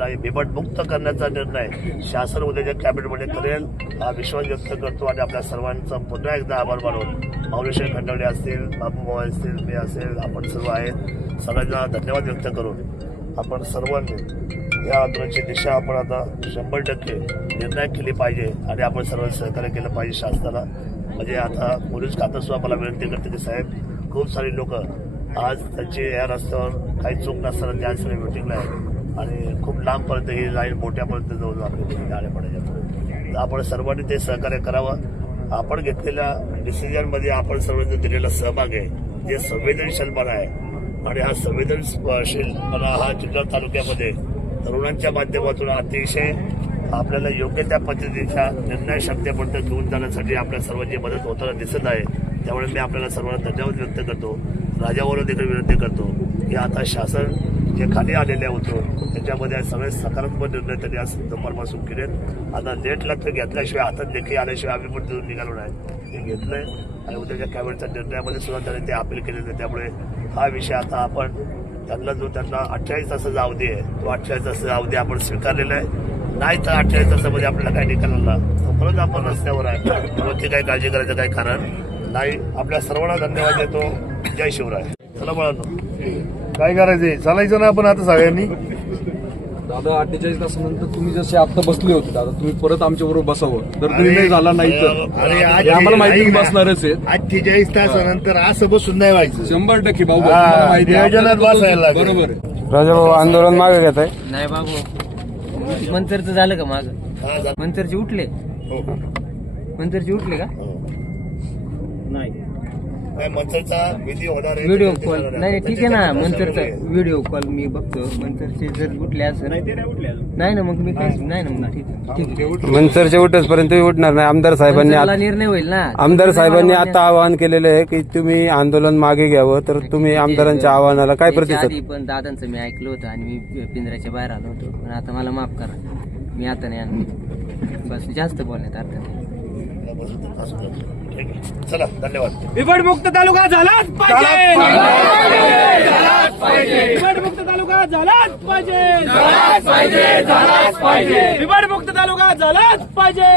त्याला बिबटमुक्त करण्याचा निर्णय शासन उद्याच्या कॅबिनेटमध्ये करेल हा विश्वास व्यक्त करतो आणि आपल्या सर्वांचा पुन्हा एकदा आभार मानून माऊलीशेठ खंडवडे असतील, बाबू असतील, मी असेल, आपण सर्व आहेत, सगळ्यांना धन्यवाद व्यक्त करून आपण सर्वांनी या आंदोलनाची दिशा आपण आता 100% निर्णायक केली पाहिजे आणि आपण सर्व सहकार्य केलं पाहिजे शासनाला. म्हणजे आता पोलीस खातं सुद्धा मला विनंती करते की साहेब, खूप सारी लोक आज त्यांची या रस्त्यावर काही चूक नसताना त्यासाठी मिटिंगला आहे आणि खूप लांबपर्यंत ही लाईन मोठ्यापर्यंत जवळ आपल्या आल्या पडायच्या. तर आपण सर्वांनी ते सहकार्य करावं. आपण घेतलेल्या डिसिजनमध्ये आपण सर्वांनी दिलेला सहभाग आहे जे संवेदनशीलपणा आहे आणि हा संवेदनशीलपणा हा जिल्हा तालुक्यामध्ये तरुणांच्या माध्यमातून अतिशय आपल्याला योग्य त्या पद्धतीच्या निर्णय शक्तीपर्यंत घेऊन जाण्यासाठी आपल्या सर्वांची मदत होताना दिसत आहे. त्यामुळे मी आपल्याला सर्वांना धन्यवाद व्यक्त करतो. राजावरून देखील विनंती करतो की आता शासन जे खाली आलेले होतो त्याच्यामध्ये सगळे सकारात्मक निर्णय त्यांनी आज दुपारपासून केलेत. आता लेट लक्ष घेतल्याशिवाय हातात लेखी आल्याशिवाय आम्ही पण तिथून निघालो नाही, ते घेतलंय आणि उद्याच्या कॅबिनेटच्या निर्णयामध्ये सुद्धा त्यांनी ते अपील केलेलं. त्यामुळे हा विषय आता आपण त्यांना जो त्यांना 48 तासाचा अवधी आहे तो 48 तासाचा अवधी आपण स्वीकारलेला आहे. नाही तर 48 तासामध्ये आपल्याला काही निकाल आला तर परत आपण रस्त्यावर आहे. त्यामुळे काही काळजी करायचं काही कारण नाही. आपल्या सर्वांना धन्यवाद देतो. जय शिवराय. चला मुलांनो, काय करायचंय, चालायचं ना आपण आता सगळ्यांनी. दादा 48 तासानंतर तुम्ही जसे आता बसले होते दादा, तुम्ही परत आमच्या बरोबर बसावं. जर निर्णय झाला नाही तर आम्हाला माहिती बसणारच आहे. 48 तासानंतर असं बसून नाही व्हायचं. 100% भाऊ, नियोजनात बसायला बरोबर आहे. राजा भाऊ आंदोलन मागे घेत आहे. नाही बाबू, मंतरचं झालं का माग? मंतरचे उठले, मंतरचे उठले का? नाही मंतरचा विधी होणार आहे. व्हिडिओ कॉल नाही ठीक आहे ना, मंतरचा व्हिडिओ कॉल मी बघतो. मंतरचे जर उठले असं नाही ना, मग मी काय नाही ना, मग ठीक आहे. मनसरचे उठसपर्यंत उठणार नाही. आमदार साहेबांनी निर्णय होईल ना. आमदार साहेबांनी आता आवाहन केलेलं आहे की तुम्ही आंदोलन मागे घ्यावं. तर तुम्ही आमदारांच्या आवाहनाला काय प्रतिसाद? पण दादांचं मी ऐकलं होतं आणि मी पिंजऱ्याच्या बाहेर आलो होतो. पण आता मला माफ करा, मी आता नाही आणलो. बस जास्त बोलण्यात अर्थ नाही. चला धन्यवाद. बिबटमुक्त तालुका झालाच पाहिजे, बिबटमुक्त तालुका झालाच पाहिजे, बिबटमुक्त तालुका झालाच पाहिजे.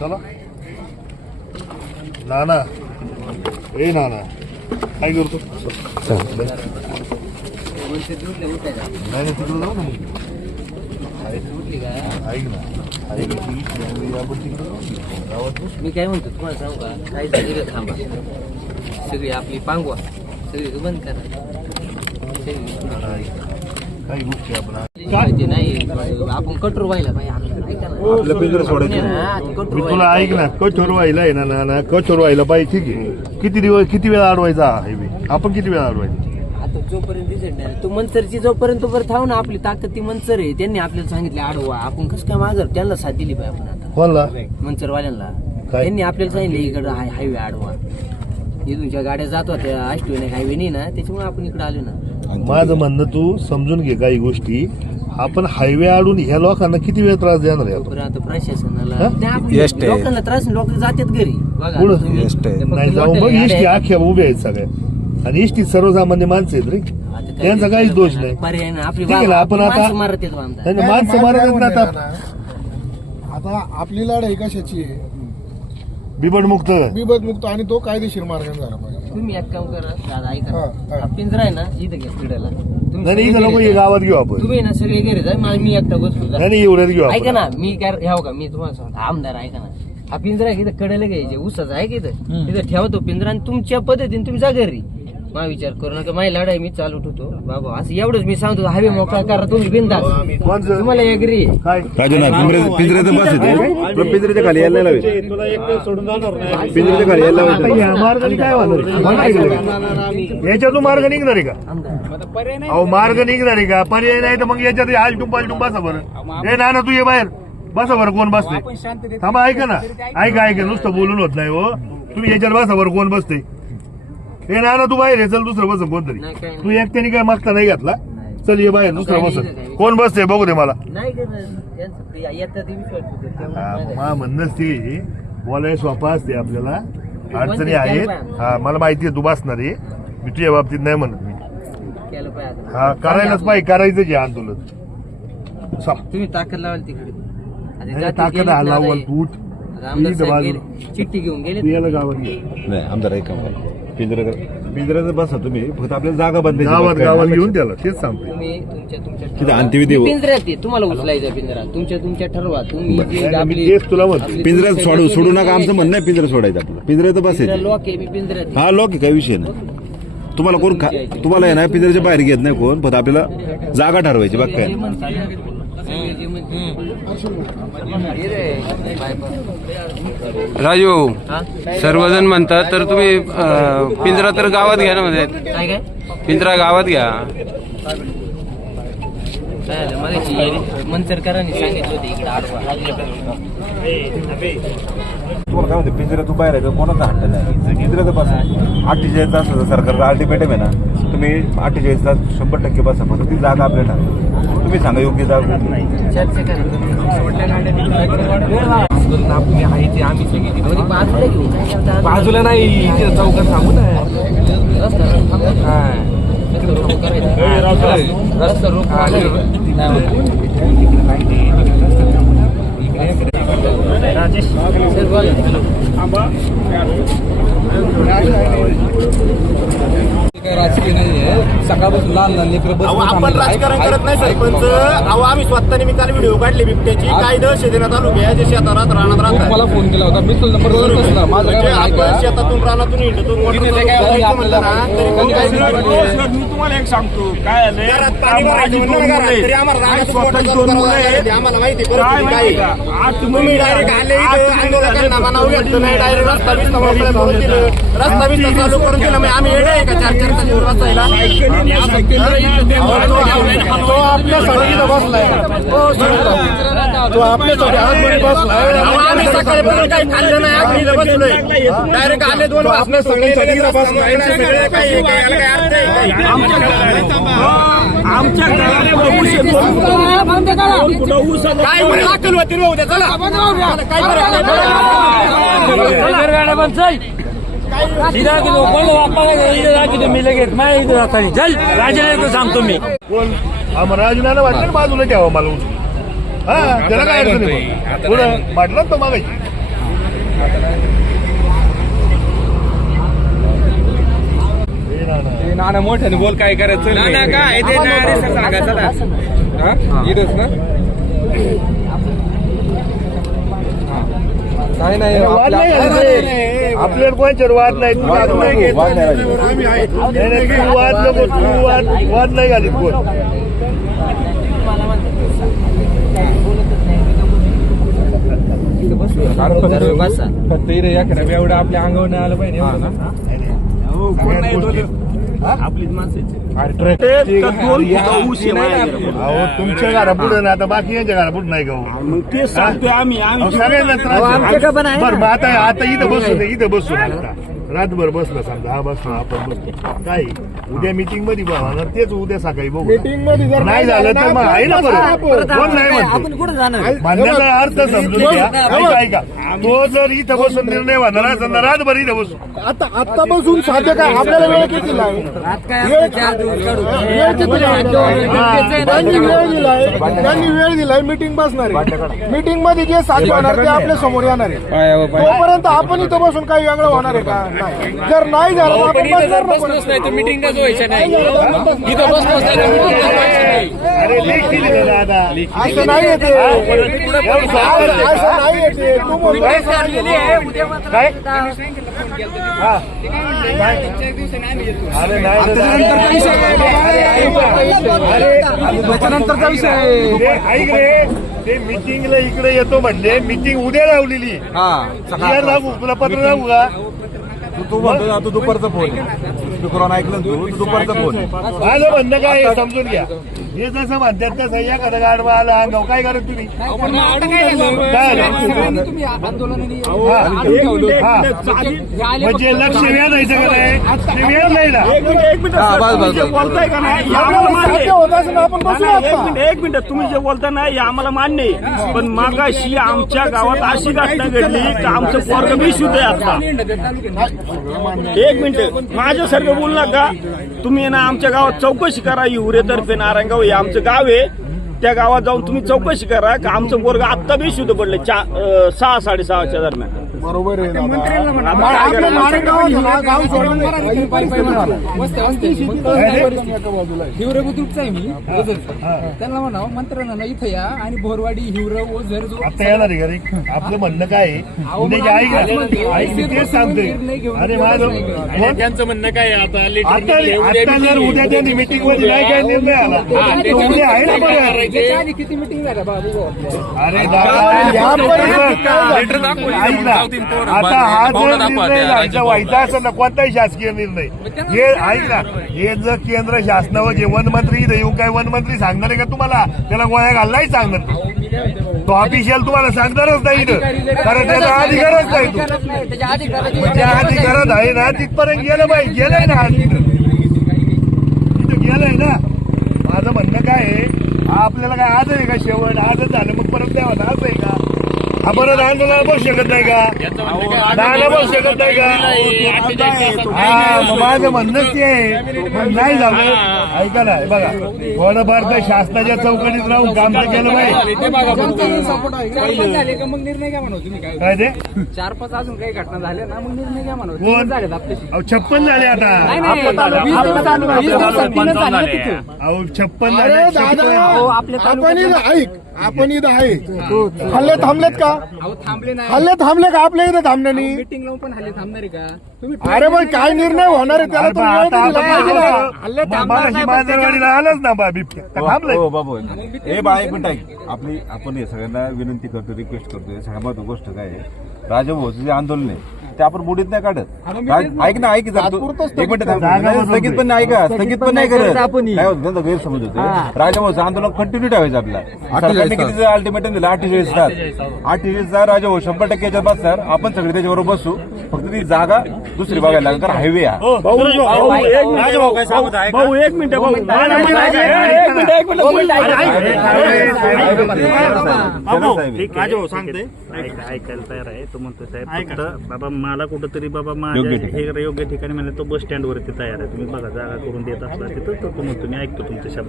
चला नाना, ए नाना काय करतो? नाही तिकडे जाऊ ना मग. ऐक ना, मी काय म्हणतो तुम्हाला सांगू का, काही सगळी थांबा, सगळी आपली पांगवा, सगळी बंद करा. काही गोष्टी नाही आपण कठोर व्हायला पाहिजे. आपलं पिंजर सोडायचं. मी तुला ऐक ना, कठोर व्हायला आहे ना, कठोर व्हायला पाहिजे. ठीक आहे, किती वेळा अडवायचा हायवे? आपण किती वेळा अडवायचा? आता जोपर्यंत रिझल्ट नाही तो मंचरची, जोपर्यंत बरं थांब ना. आपली ताकद ती मंचर आहे. त्यांनी आपल्याला सांगितले आडवा, आपण कसं काय मागं त्यांना साथ दिली पाहिजे. आपण आता कोणला? मंचरवाल्यांना त्यांनी आपल्याला सांगितले इकडं हायवे आडवा. इथूनच्या गाड्या जात होत्या, अष्टविनायक हायवे नाही ना, त्याच्यामुळे आपण इकडे आलो ना. माझं म्हणणं तू समजून घे काही गोष्टी. आपण हायवे आडून ह्या लोकांना किती वेळ त्रास देणार आहे? आता प्रशासनाला लोकांना त्रास, लोक जातात घरी नाही जाऊ मग. इष्टी अख्ख्या उभ्या आहेत सगळ्या आणि इष्टी सर्वसामान्य माणसं आहेत रे, त्यांचा काहीच दोष नाही. पर्याय ना आपली आपण आता मारत माणसं मारत ना. आता आपली लढाई कशाची आहे? बिबटमुक्त आणि तो कायदेशीर मार्गाने झाला पाहिजे. तुम्ही एक काम करा दादा, ऐका, पिंजरा आहे ना इथं घ्या क्रीडाला. नाही इथं नको, गावात घेऊ आपण. तुम्ही ना सगळे घरी जा, मी एकटा बसतो. नाही एवढ्यात घेऊ. ऐका ना, मी काय ह्याव का, मी तुम्हाला सांगतो आमदार, ऐका ना, हा पिंजरा इथं कडेला घ्यायचे, उसाचा आहे की इथं ठेवतो पिंजरा आणि तुमच्या पद्धतीने तुम्ही जा घरी. मा विचार करू नका, माझी लढाई मी चालू ठेवतो बाबा. असं एवढंच मी सांगतो, हवे मोकळा करा तुम्ही बिंदास. तुम्हाला एग्री पिंजऱ्याच्या खाली यायला लावेल, पिंजऱ्याच्या खाली यायला लावेल. मार्गाने काय होणार? याच्यातून मार्ग निघणार आहे का? अहो मार्ग निघणार आहे का? पर्याय नाही तर मग याच्यात आलटून पालटून बसा बरं. हे ना तू ये बाहेर बसा बरं. कोण बसते? थांबा, ऐका ना, ऐका नुसतं बोलून होत नाही हो. तुम्ही याच्यात बसा बरं. कोण बसते? हे ना तू बाहेर आहे, चल दुसरं बस कोणतरी. तू एकट्याने काय मागता नाही घातला, चल ये बाहेर दुसरं बस. कोण बसते बघू दे मला. म्हणणंच ते बोलाय सोपा असते, आपल्याला अडचणी आहेत. हा मला माहिती आहे तू बसणार आहे, मी तुझ्या बाबतीत नाही म्हणत. मी केलं पाहिजे आता. हा करायलाच पाहिजे, करायचं जे आंदोलन तुम्ही ताकद लावाल तिकडे आता जाती ताकद गेलीत आला ना आता वर हे. फूट आता आमदार इथं साहेब बाजू. गेले, चिठ्ठी घेऊन गेले याला गावात घे. नाही आमदार ऐका पिंजऱ्याचं बसा तुम्ही फक्त आपल्याला जागा बंद गावात घेऊन त्याला तेच सांगतो. तुम्ही तुमच्या तिथं अंत्यविधी हो. पिंजऱ्यात आहे, तुम्हाला उचलायचं पिंजरा तुमच्या ठरवा तुम्ही जे मी आपली तेच तुला म्हणतो. आपली पिंजऱ्यात सोडू नका आमचं म्हणणं आहे पिंजरा सोडायचं आपलं पिंजऱ्यात पिंजरा बसायचं लॉक आहे, मी पिंजऱ्यात आहे. हा लोक काही विषय नाही तुम्हाला कोण तुम्हाला आहे ना पिंजऱ्याच्या बाहेर घेत नाही कोण फक्त आपल्याला जागा ठरवायची बाकी काय राजू सर्वजण म्हणतात तर तुम्ही पिंजरा तर गावात घ्या ना मध्ये काय काय पिंजरा गावात घ्या. काय झालं मला मंचरकरांनी सांगितलं होतं इकडे आडवा तुम्हाला काय म्हणते पिंजऱ्यात तू बाहेर आहे कोणाचा हट्ट नाही पिंजऱ्यात बसा 48 तास सरकारचा अल्टिमेटम आहे ना तुम्ही 48 तास 100% बसा फक्त ती जागा आपल्याला तुम्ही सांगा योग्य जागा चर्चा करा आपली आहे ते आम्ही सगळी बाजूला घेऊ बाजूला नाही चौकात थांबू ना रस्ता रोख राजकीय नाहीये सकाळपासून लहान लहान लेकरं आपण राजकारण करत नाही सरपंच. अहो आम्ही स्वतःने मी काल व्हिडिओ काढले बिबट्याची काय दहशत देण्यात तालुक्या जे शेतात राहणार राहतात मला फोन केला होता मी तुला नंबर नसला माझं म्हणजे काय आपण शेतातून रानातून हिंडतून मोटर चालू म्हणलं ना तरी कोण काही नाही. मी तुम्हाला एक सांगतो काय आलंय, घरात पाणी भरायचं म्हणलं ना घरात, तरी आम्हाला रानातून मोटर चालू करावं लागलं. आम्हाला माहिती परिस्थिती काय. तुम्ही डायरेक्ट आले इथं आंदोलकांना म्हणावं घेतलं नाही डायरेक्ट रस्ता बिस्ता मोकळा करून दिलं रस्ता बिस्ता चालू करून दिला. मग आम्ही येडे आहे का 4-4 तास बसायला. तो आपल्यासाठी इथं बसलाय. तो आपल्यासाठी आतमध्ये बसलाय. आम्ही सकाळी काही खाल्लं नाही आम्ही इथं बसलोय डायरेक्ट आले 2 वाजता सगळे इथं बसलाय. सगळे काही याला काय अर्थ आहे काय? काय म्हणे दाखल होती रे उद्या चला काय सांगतो मी कोण राजनानं वाटलं ना बाजूला ठेवा मला उचलून. हा त्याला काय अडचण नाही पुढं वाटलं तो मागायची नाना मोठ्याने बोल काय करायचं काय इथंच ना काय नाही वाद नाही घालायचे. आपल्याला कोणाच्यावर वाद नाही तू वाद नाही घेत. नाही, नाही, तू वाद नको तू वाद नाही घालीत कोण. फक्त इथे एवढं आपल्या अंगावर नाही आलं पाहिजे अहो तुमच्या घरा पुढे ना आता बाकी यांच्या घरा पुढे नाही गाऊ ते सांगतोय आम्ही सगळ्यांना त्रास. बरं मग आता इथं बसू इथं बसू आता रातभर बसलं समजा हा बसला आपण बसलो काय उद्या मीटिंग मध्ये बघणार तेच उद्या सकाळी बघू. मीटिंग मध्ये जर नाही झालं तर मग आहे ना परत कोण नाही म्हणतो म्हणण्याचा अर्थ समजून घ्या. ऐका तो जर इथं बसून निर्णय होणार असेल तर रातभर इथं बसू. आता बसून साध्य काय आपल्याला वेळ किती वेळ किती त्यांनी वेळ दिलाय मीटिंग बसणार आहे. मीटिंग मध्ये जे साध्य होणार ते आपल्या समोर येणार आहे. तोपर्यंत आपण इथं बसून काही वेगळं होणार आहे का? नाही. जर नाही झालं तर आपण बसणार नाही तर मीटिंगच व्हायचं नाही. इथं बसणार अरे लेख दिली ना दादा असं नाही येते असं नाही येते तू म्हणतो काय हा अरे नाही त्याच्यानंतरचा विषय ऐक रे ते मीटिंगला इकडे येतो म्हणले मीटिंग उद्या लावलेली. यार लागू तुला पत्र लागू का तू म्हणतो ना तू दुपारचा फोन स्पीकरवर ऐकलं तू दुपारचा फोन माझं म्हणणं काय आहे समजून घ्या. हे जसं म्हणतात तसं एखादं गाडवा आला अंगाव काय करत तुम्ही काय म्हणजे लक्ष व्याज आहे का नाही ते व्याज नाही ना बोलताय का नाही एक मिनिट तुम्ही जे बोलता ना हे आम्हाला मान्य आहे पण मागाशी आमच्या गावात अशी घटना घडली की आमचं पोरग बी शुद्ध आहे आता एक मिनिट माझ्यासारखं बोलू नका तुम्ही ना आमच्या गावात चौकशी करा हिवरेतर्फे नारायणगाव हे आमचं गाव आहे त्या गावात जाऊन तुम्ही चौकशी करा की आमचं पोरग आत्ता बी शुद्ध पडले 6-6:30च्या दरम्यान बरोबर आहे हिवरे बुद्रुकचा आहे मी त्यांना म्हणावं मंत्र्यांना इथं या आणि भोरवाडी हिवरे ओझर जो आता येणार आहे का रे? आपलं म्हणणं काय आहे उद्याची ऐक मी तेच सांगतोय अरे माझं त्यांचं म्हणणं काय आता आता जर उद्या त्यांनी मीटिंग मध्ये नाही काय निर्णय आला तर उद्या आहे ना बरं किती मिटिंग झाल्या बाबू अरे दादा ऐक ना आता हा जर निर्णय आमचा व्हायचा असेल ना कोणताही शासकीय निर्णय हे ऐक ना हे जर केंद्र शासनावर जे वनमंत्री इथं येऊन काय वनमंत्री सांगणार आहे का तुम्हाला त्याला गोळ्या घाललाही सांगणार तो ऑफिशियल तुम्हाला सांगणारच नाही इथं कारण त्याचा अधिकारच नाही तो ज्या अधिकारात आहे ना तिथपर्यंत गेलं पाहिजे गेलंय ना आज तिथं गेलंय ना माझं म्हणणं काय आहे आपल्याला काय आज आहे का शेवट आजच झालं मग परत द्यावं ना असं आहे का हा परत आंदोलन बसू शकत नाही का नाना बसू शकत नाही का हा माझं म्हणणंच ते आहे पण नाही झालं ऐका ना बघा थोडंफार तर शासनाच्या चौकटीत राहून काम तर केलं पाहिजे मग निर्णय घ्या म्हणू तुम्ही काय ते 4-5 अजून काही घटना झाल्या ना मग निर्णय घ्या म्हणू कोण झाले आपल्याशी 56 झाले आता अहो 56 झाले आपण इथं आहे हल्ले थांबलेत का थांबले नाही हल्ले थांबले का आपल्या इथं थांबले नाही मीटिंग लावून पण हल्ले थांबणार आहे का तुम्ही अरे मग काय निर्णय होणार आहे त्याला तुम्ही वेळ दिला पाहिजे ना. हल्ले थांबणार नाही मांजरवाडीला आलंच ना बिबट्या थांबलंय हो बाबू हे बा एक मिनिट ऐक आपण हे सगळ्यांना विनंती करतो रिक्वेस्ट करतोय सगळ्यात महत्वाची गोष्ट काय आहे राजभाऊचं जे आंदोलन आहे ते आपण बुडीत नाही काढत ऐक ना ऐक जरा तू एक मिनिट स्थगित पण नाही ऐका स्थगित पण नाही करत काय होतं गैरसमज होते राजभाऊचं आंदोलन कंटिन्यू ठेवायचं आपल्याला सरकारने किती अल्टिमेटम दिलं 48 तास 48 तास राजभाऊ 100% याच्यात बसणार आपण सगळे त्याच्याबरोबर बसू फक्त ती जागा दुसरी बघायला लागेल कारण हायवे हा भाऊ एक मिनिट राजभाऊ सांगते ऐकायला तयार आहे तो म्हणतो साहेब फक्त बाबा मला कुठंतरी बाबा हे योग्य ठिकाणी म्हणजे तो बस स्टँड वरती तयार आहे तुम्ही बघा जागा करून देत असला तिथं तर तो म्हणतो मी ऐकतो तुमच्या शब्द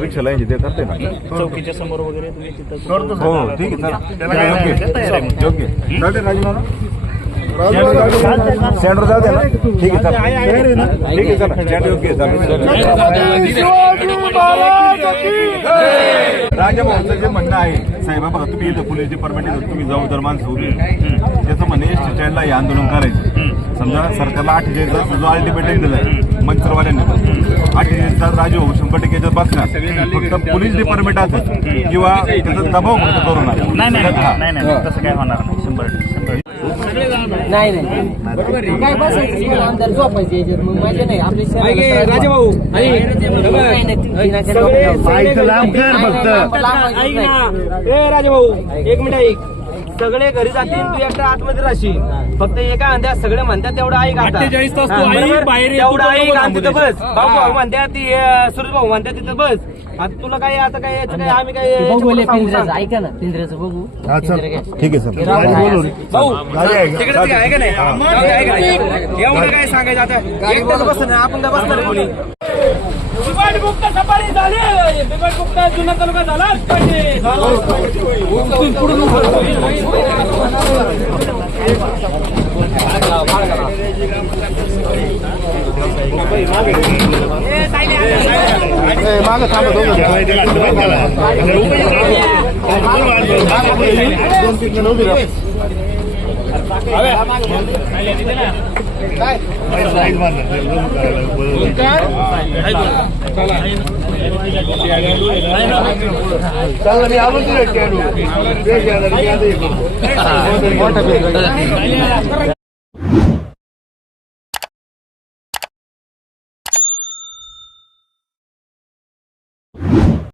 रिक्षाला ते करते ना चौकीच्या समोर वगैरे तुम्ही तिथं हो ठीक आहे योग्य स्टँडवर जाऊ दे ना ठीक आहे ठीक आहे चला स्टँड योग्य राजाभाऊचं जे म्हणणं आहे साहेब बघा तुम्ही इथं पोलीस डिपार्टमेंट तुम्ही जबाबदार माणसं उभी त्याचं म्हणणं एस टी स्टँडला हे आंदोलन करायचं समजा सरकारला 48 तास जो अल्टिमेटम दिलाय मंत्रवाल्यांनी 48 तास राजभाऊ 100% याच्यात बसणार फक्त पोलीस डिपार्टमेंट असेल किंवा त्याचा दबाव फक्त करू नका नाही तसं काय होणार नाही नाही काय बसायचं आमदार झोपायचे याच्यात मग मजा नाही आपली राजेभाऊ राजेभाऊ एक मिनिट ऐक सगळे घरी जातील तू एकटा आतमध्ये राहशील फक्त एका म्हणत्या सगळे म्हणतात तेवढं ऐक आता तेवढं ऐक आणि तिथं बस भाऊ म्हणत्या ती सुरेश भाऊ म्हणतात तिथं बस आता तुला काय आता काय याचं काय आम्ही काय ऐका ना पिंजऱ्याचं बघू ठीक आहे सर भाऊ तिकडे आहे का नाही एवढं काय सांगायचं आता एकटाच बसत नाही आपण तर बसणार कोणी बिबटमुक्त सफारी झाली बिबटमुक्त जुना तालुका झालाच पाहिजे मागं थांबा दोन तीन जण उभी राहा चला मी आलो